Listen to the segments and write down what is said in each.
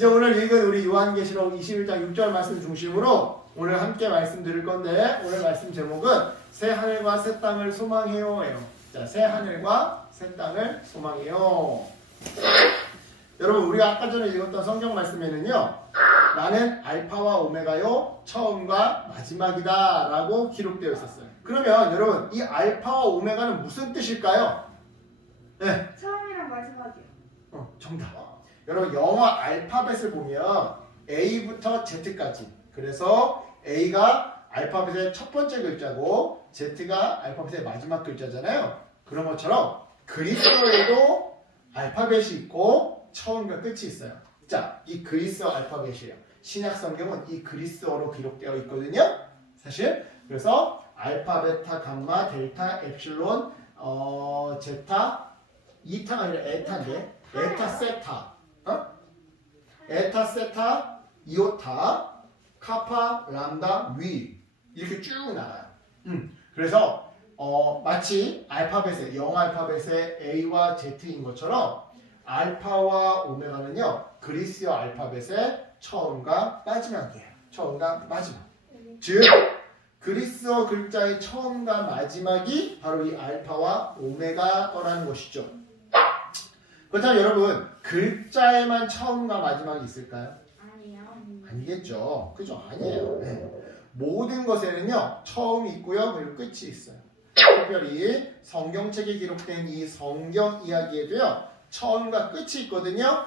이제 오늘 읽은 우리 요한계시록 21장 6절 말씀 중심으로 오늘 함께 말씀드릴 건데 오늘 말씀 제목은 새 하늘과 새 땅을 소망해요예요. 자, 새 하늘과 새 땅을 소망해요. 여러분 우리가 아까 전에 읽었던 성경 말씀에는요. 나는 알파와 오메가요 처음과 마지막이다 라고 기록되어 있었어요. 그러면 여러분 이 알파와 오메가는 무슨 뜻일까요? 네. 처음이랑 마지막이요. 정답. 여러분 영어 알파벳을 보면 A부터 Z까지. 그래서 A가 알파벳의 첫 번째 글자고 Z가 알파벳의 마지막 글자잖아요. 그런 것처럼 그리스어에도 알파벳이 있고 처음과 끝이 있어요. 자, 이 그리스어 알파벳이에요. 신약 성경은 이 그리스어로 기록되어 있거든요. 사실. 그래서 알파, 베타, 감마, 델타, 엡실론, 제타, 이타가 아니라 에타인데 에타, 세타, 에타, 세타, 이오타, 카파, 람다, 위 이렇게 쭉 나가요. 그래서 마치 알파벳의 영어 알파벳의 A와 Z인 것처럼 알파와 오메가는요 그리스어 알파벳의 처음과 마지막이에요. 처음과 마지막. 즉 그리스어 글자의 처음과 마지막이 바로 이 알파와 오메가라는 것이죠. 그렇다면 여러분 글자에만 처음과 마지막이 있을까요? 아니요. 아니겠죠. 그죠? 아니에요. 네. 모든 것에는요 처음이 있고요 그리고 끝이 있어요. 특별히 성경책에 기록된 이 성경 이야기에도요 처음과 끝이 있거든요.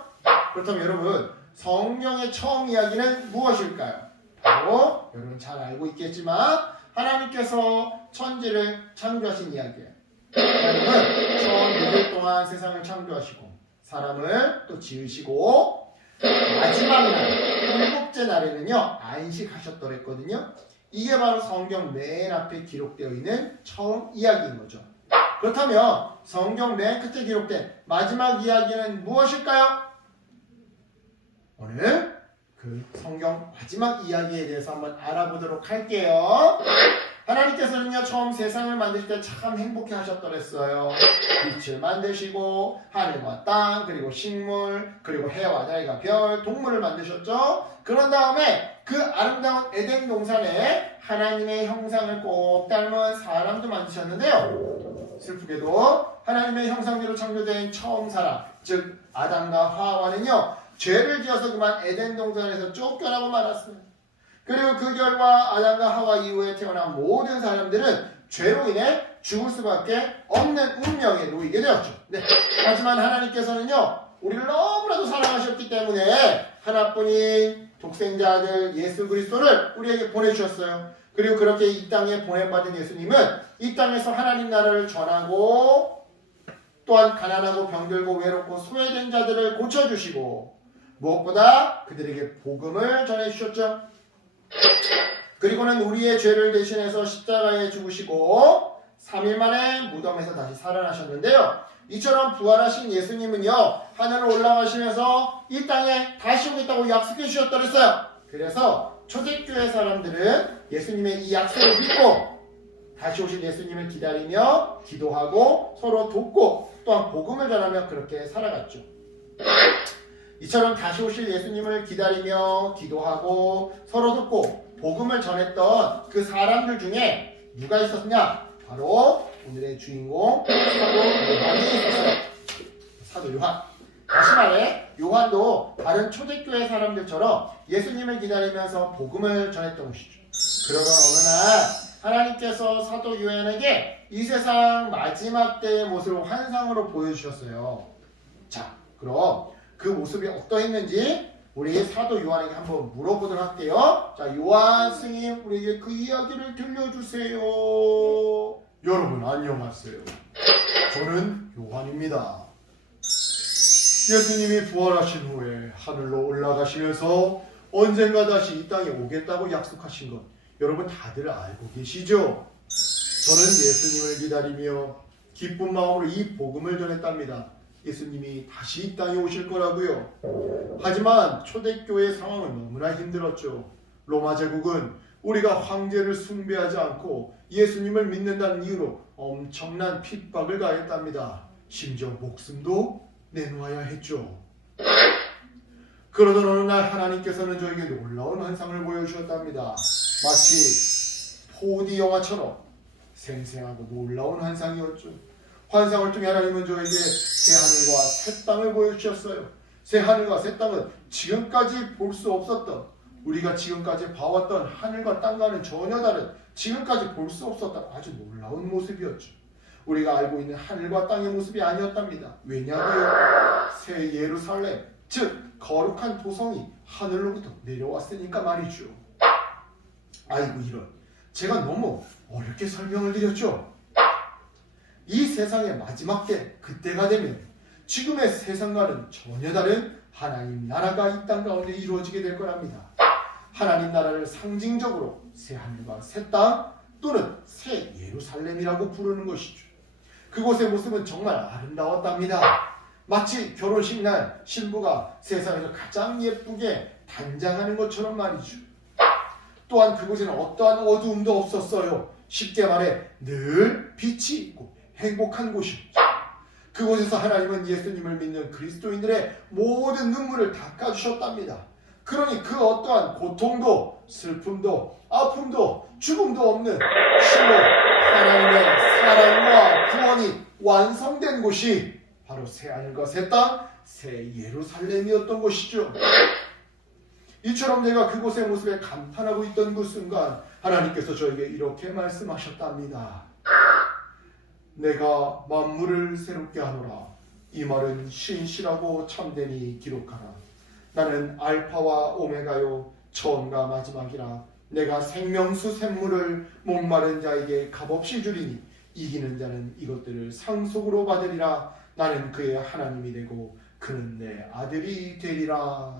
그렇다면 여러분 성경의 처음 이야기는 무엇일까요? 바로 여러분 잘 알고 있겠지만 하나님께서 천지를 창조하신 이야기예요. 하나님은 처음 6일 동안 세상을 창조하시고 사람을 또 지으시고 마지막 날, 일곱째 날에는요 안식하셨더랬거든요. 이게 바로 성경 맨 앞에 기록되어 있는 처음 이야기인 거죠. 그렇다면 성경 맨 끝에 기록된 마지막 이야기는 무엇일까요? 오늘 그 성경 마지막 이야기에 대해서 한번 알아보도록 할게요. 하나님께서는요 처음 세상을 만드실 때 참 행복해 하셨더랬어요. 빛을 만드시고 하늘과 땅 그리고 식물 그리고 해와 달과 별 동물을 만드셨죠. 그런 다음에 그 아름다운 에덴 동산에 하나님의 형상을 꼭 닮은 사람도 만드셨는데요. 슬프게도 하나님의 형상대로 창조된 처음 사람 즉 아담과 하와는요 죄를 지어서 그만 에덴 동산에서 쫓겨나고 말았어요. 그리고 그 결과 아담과 하와 이후에 태어난 모든 사람들은 죄로 인해 죽을 수밖에 없는 운명에 놓이게 되었죠. 네. 하지만 하나님께서는요 우리를 너무나도 사랑하셨기 때문에 하나뿐인 독생자 아들 예수 그리스도를 우리에게 보내주셨어요. 그리고 그렇게 이 땅에 보냄받은 예수님은 이 땅에서 하나님 나라를 전하고 또한 가난하고 병들고 외롭고 소외된 자들을 고쳐주시고 무엇보다 그들에게 복음을 전해주셨죠. 그리고는 우리의 죄를 대신해서 십자가에 죽으시고 3일 만에 무덤에서 다시 살아나셨는데요. 이처럼 부활하신 예수님은요 하늘로 올라가시면서 이 땅에 다시 오겠다고 약속해 주셨더랬어요. 그래서 초대교회 사람들은 예수님의 이 약속을 믿고 다시 오실 예수님을 기다리며 기도하고 서로 돕고 또한 복음을 전하며 그렇게 살아갔죠. 이처럼 다시 오실 예수님을 기다리며 기도하고 서로 돕고 복음을 전했던 그 사람들 중에 누가 있었냐? 바로 오늘의 주인공 사도 요한이 있었어요. 사도 요한. 다시 말해 요한도 다른 초대교회 사람들처럼 예수님을 기다리면서 복음을 전했던 것이죠. 그러던 어느 날 하나님께서 사도 요한에게 이 세상 마지막 때의 모습을 환상으로 보여주셨어요. 자, 그럼 그 모습이 어떠했는지 우리 사도 요한에게 한번 물어보도록 할게요. 자, 요한 스님 우리에게 그 이야기를 들려주세요. 여러분 안녕하세요. 저는 요한입니다. 예수님이 부활하신 후에 하늘로 올라가시면서 언젠가 다시 이 땅에 오겠다고 약속하신 것 여러분 다들 알고 계시죠? 저는 예수님을 기다리며 기쁜 마음으로 이 복음을 전했답니다. 예수님이 다시 이 땅에 오실 거라고요. 하지만 초대교회의 상황은 너무나 힘들었죠. 로마 제국은 우리가 황제를 숭배하지 않고 예수님을 믿는다는 이유로 엄청난 핍박을 가했답니다. 심지어 목숨도 내놓아야 했죠. 그러던 어느 날 하나님께서는 저에게 놀라운 환상을 보여주셨답니다. 마치 4D 영화처럼 생생하고 놀라운 환상이었죠. 환상을 통해 하나님은 저에게 새하늘과 새 땅을 보여주셨어요. 새하늘과 새 땅은 지금까지 볼 수 없었던, 우리가 지금까지 봐왔던 하늘과 땅과는 전혀 다른, 지금까지 볼 수 없었던 아주 놀라운 모습이었죠. 우리가 알고 있는 하늘과 땅의 모습이 아니었답니다. 왜냐하면 새 예루살렘, 즉 거룩한 도성이 하늘로부터 내려왔으니까 말이죠. 아이고 이런, 제가 너무 어렵게 설명을 드렸죠. 이 세상의 마지막 때, 그때가 되면 지금의 세상과는 전혀 다른 하나님 나라가 이 땅 가운데 이루어지게 될 거랍니다. 하나님 나라를 상징적으로 새 하늘과 새 땅 또는 새 예루살렘이라고 부르는 것이죠. 그곳의 모습은 정말 아름다웠답니다. 마치 결혼식 날 신부가 세상에서 가장 예쁘게 단장하는 것처럼 말이죠. 또한 그곳에는 어떠한 어두움도 없었어요. 쉽게 말해 늘 빛이 있고 행복한 곳이었죠. 그곳에서 하나님은 예수님을 믿는 그리스도인들의 모든 눈물을 닦아주셨답니다. 그러니 그 어떠한 고통도 슬픔도 아픔도 죽음도 없는 실로 하나님의 사랑과 구원이 완성된 곳이 바로 새하늘과 새 땅, 새 예루살렘이었던 것이죠. 이처럼 내가 그곳의 모습에 감탄하고 있던 그 순간 하나님께서 저에게 이렇게 말씀하셨답니다. 내가 만물을 새롭게 하노라. 이 말은 신실하고 참되니 기록하라. 나는 알파와 오메가요 처음과 마지막이라. 내가 생명수 샘물을 목마른 자에게 값없이 주리니 이기는 자는 이것들을 상속으로 받으리라. 나는 그의 하나님이 되고 그는 내 아들이 되리라.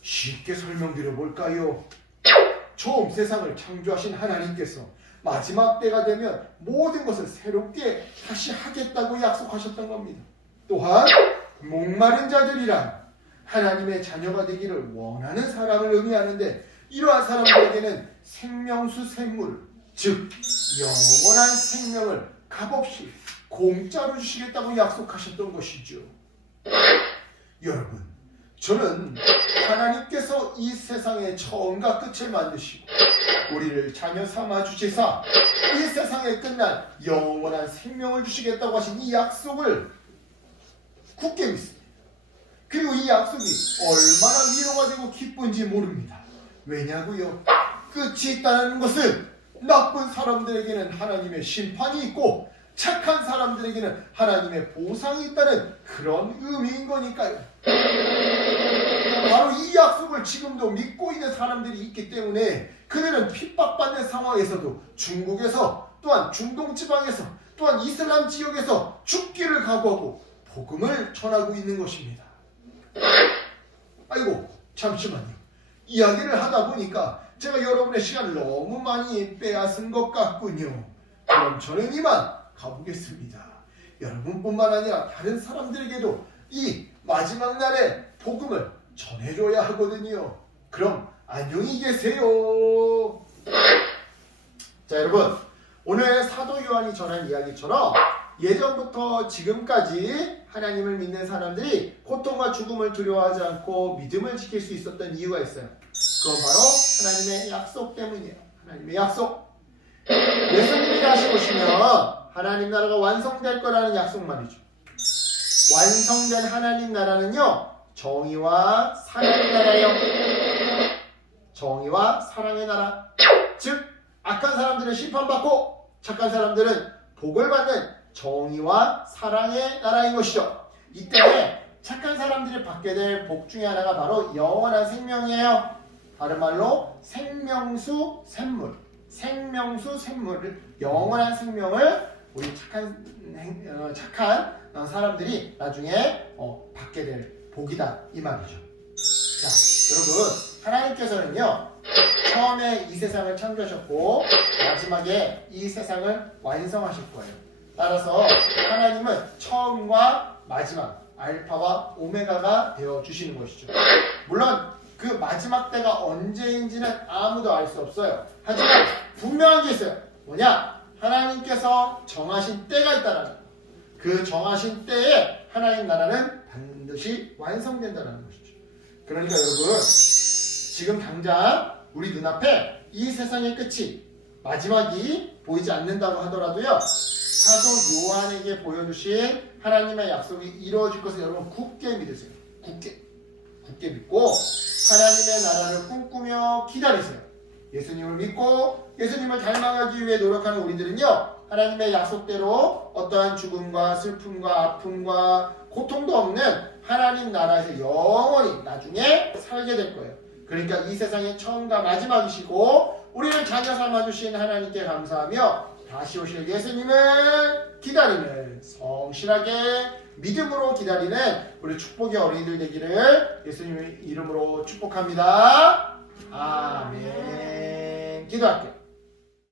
쉽게 설명드려 볼까요? 처음 세상을 창조하신 하나님께서 마지막 때가 되면 모든 것을 새롭게 다시 하겠다고 약속하셨던 겁니다. 또한 목마른 자들이란 하나님의 자녀가 되기를 원하는 사람을 의미하는데, 이러한 사람들에게는 생명수 샘물, 즉 영원한 생명을 값없이 공짜로 주시겠다고 약속하셨던 것이죠. 여러분, 저는 하나님께서 이 세상의 처음과 끝을 만드시고 우리를 자녀 삼아 주시사 이 세상에 끝난 영원한 생명을 주시겠다고 하신 이 약속을 굳게 믿습니다. 그리고 이 약속이 얼마나 위로가 되고 기쁜지 모릅니다. 왜냐고요? 끝이 있다는 것은 나쁜 사람들에게는 하나님의 심판이 있고 착한 사람들에게는 하나님의 보상이 있다는 그런 의미인 거니까요. 바로 이 약속을 지금도 믿고 있는 사람들이 있기 때문에 그들은 핍박받는 상황에서도 중국에서, 또한 중동 지방에서, 또한 이슬람 지역에서 죽기를 각오하고 복음을 전하고 있는 것입니다. 아이고 잠시만요. 이야기를 하다 보니까 제가 여러분의 시간을 너무 많이 빼앗은 것 같군요. 그럼 저는 이만 가보겠습니다. 여러분뿐만 아니라 다른 사람들에게도 이 마지막 날에 복음을 전해줘야 하거든요. 그럼 안녕히 계세요. 자, 여러분, 오늘 사도 요한이 전한 이야기처럼 예전부터 지금까지 하나님을 믿는 사람들이 고통과 죽음을 두려워하지 않고 믿음을 지킬 수 있었던 이유가 있어요. 그건 바로 하나님의 약속 때문이에요. 하나님의 약속. 예수님이 다시 오시면 하나님 나라가 완성될 거라는 약속 말이죠. 완성된 하나님 나라는요, 정의와 사랑의 나라예요. 정의와 사랑의 나라. 즉 악한 사람들은 심판받고 착한 사람들은 복을 받는 정의와 사랑의 나라인 것이죠. 이때 착한 사람들이 받게 될 복 중에 하나가 바로 영원한 생명이에요. 다른 말로 생명수 샘물. 생명수 샘물을, 영원한 생명을 우리 착한 사람들이 나중에 받게 될 복이다 이 말이죠. 자, 여러분, 하나님께서는요 처음에 이 세상을 창조하셨고 마지막에 이 세상을 완성하실 거예요. 따라서 하나님은 처음과 마지막, 알파와 오메가가 되어 주시는 것이죠. 물론 그 마지막 때가 언제인지는 아무도 알 수 없어요. 하지만 분명한 게 있어요. 뭐냐? 하나님께서 정하신 때가 있다는 거. 그 정하신 때에 하나님 나라는 반드시 완성된다는 것이죠. 그러니까 여러분 지금 당장 우리 눈앞에 이 세상의 끝이 마지막이 보이지 않는다고 하더라도요. 사도 요한에게 보여주신 하나님의 약속이 이루어질 것을 여러분 굳게 믿으세요. 굳게 믿고 하나님의 나라를 꿈꾸며 기다리세요. 예수님을 믿고 예수님을 닮아가기 위해 노력하는 우리들은요. 하나님의 약속대로 어떠한 죽음과 슬픔과 아픔과 고통도 없는 하나님 나라에서 영원히 나중에 살게 될 거예요. 그러니까 이 세상의 처음과 마지막이시고 우리를 자녀 삼아주신 하나님께 감사하며 다시 오실 예수님을 기다리는 성실하게 믿음으로 기다리는 우리 축복의 어린이들 되기를 예수님의 이름으로 축복합니다. 아멘. 기도할게요.